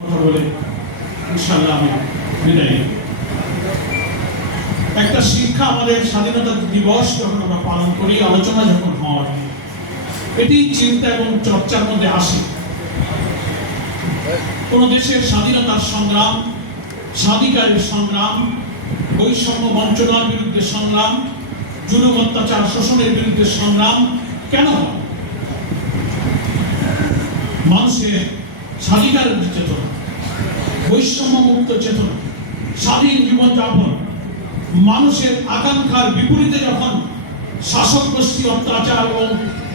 কথা বলে ইনশাআল্লাহ আমি বিদায় নেব। একটা শিক্ষা আমাদের স্বাধীনতা দিবস যখন আমরা পালন করি, আলোচনা যখন হয়, এটি চিন্তা এবং চর্চার মধ্যে আসে। কোন দেশের স্বাধীনতার সংগ্রাম, স্বাধিকারের সংগ্রাম, বৈষম্য বঞ্চনার বিরুদ্ধে সংগ্রাম, জুলুম অত্যাচার শোষণের বিরুদ্ধে সংগ্রাম কেন হয়? মানুষের স্বাধিকারের চেতনা, বৈষম্য মুক্ত চেতনা, স্বাধীন জীবনযাপন, মানুষের আকাঙ্ক্ষার বিপরীতে যখন শাসক গোষ্ঠী অত্যাচার এবং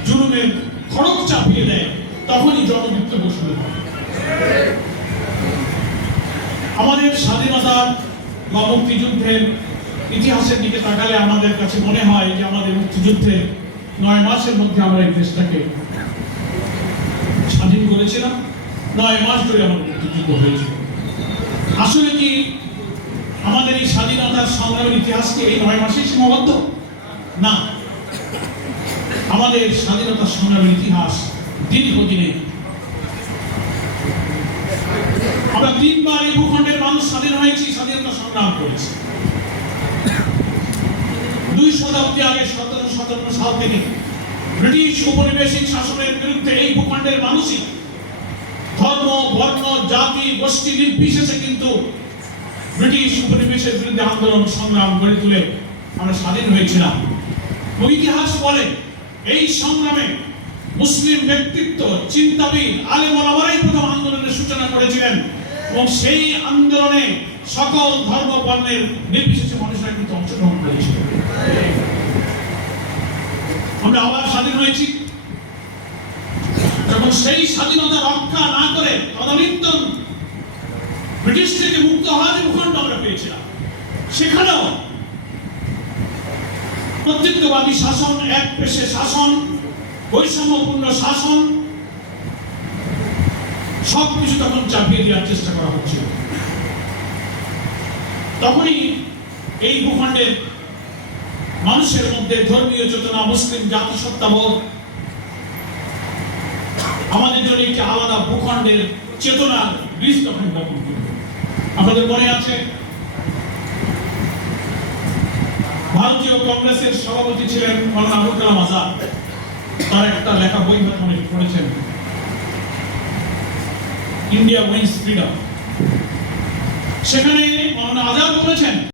জুলুমের খড়গ চাপিয়ে দেয়, তখনই জনবিপ্লব শুরু হয়। আমাদের স্বাধীনতার বা মুক্তিযুদ্ধের ইতিহাসের দিকে তাকালে আমাদের কাছে মনে হয় যে আমাদের মুক্তিযুদ্ধে 9 মাসের মধ্যে আমরা এই দেশটাকে স্বাধীন করেছিলাম। 9 মাস ধরে আমাদের মুক্তিযুদ্ধ হয়েছিল। আসলে কি আমাদের এই স্বাধীনতার সংগ্রামের ইতিহাস কি এই 9 মাসেই সীমাবদ্ধ? না, আমাদের স্বাধীনতার সংগ্রামের ইতিহাস দীর্ঘদিনের। আমরা 3 বার এই ভূখণ্ডের মানুষ স্বাধীন হয়েছি, স্বাধীনতা সংগ্রাম করেছি। 2 শতাব্দী আগে 1757 সাল থেকে ব্রিটিশ উপনিবেশিক শাসনের বিরুদ্ধে এই ভূখণ্ডের মানুষই ধর্ম, বর্ণ, জাতি, গোষ্ঠী নির্বিশেষে কিন্তু ব্রিটিশ উপনিবেশের বিরুদ্ধে আন্দোলন সংগ্রাম গড়ে তুলে আমরা স্বাধীন হয়েছিলাম। ইতিহাস বলে এই সংগ্রামে মুসলিম ব্যক্তিত্ব, চিন্তাবিদ, আলেম ওলামারাই প্রথম আন্দোলনের সূচনা করেছিলেন এবং সেই আন্দোলনে সকল ধর্ম বর্ণের নির্বিশেষে মানুষরা কিন্তু অংশগ্রহণ করেছিল। আমরা আবার স্বাধীন হয়েছি। যখন সেই স্বাধীনতা রক্ষা না করে তদানীন্তন ব্রিটিশ থেকে মুক্ত হওয়ার যে ভূখণ্ড আমরা পেয়েছিলাম, সেখানেও কর্তৃত্ববাদী শাসন, এক পেশে শাসন, বৈষম্যপূর্ণ শাসন, সবকিছু তখন চাপিয়ে দেওয়ার চেষ্টা করা হচ্ছিল। তখনই এই ভূখণ্ডের মানুষের মধ্যে ধর্মীয় চেতনা, মুসলিম জাতিসত্তাবোধ, আমাদের জন্য একটি আলাদা ভূখণ্ডের চেতনার বীজ তখন বপন করল। আপনাদের মনে আছে ভারতীয় কংগ্রেসের সভাপতি ছিলেন মাওলানা আবুল কালাম আজাদ। তার একটা লেখা বই হয়তো অনেকে পড়েছেন, ইন্ডিয়া উইন্স ফ্রিডম। সেখানে মাওলানা আজাদ বলেছেন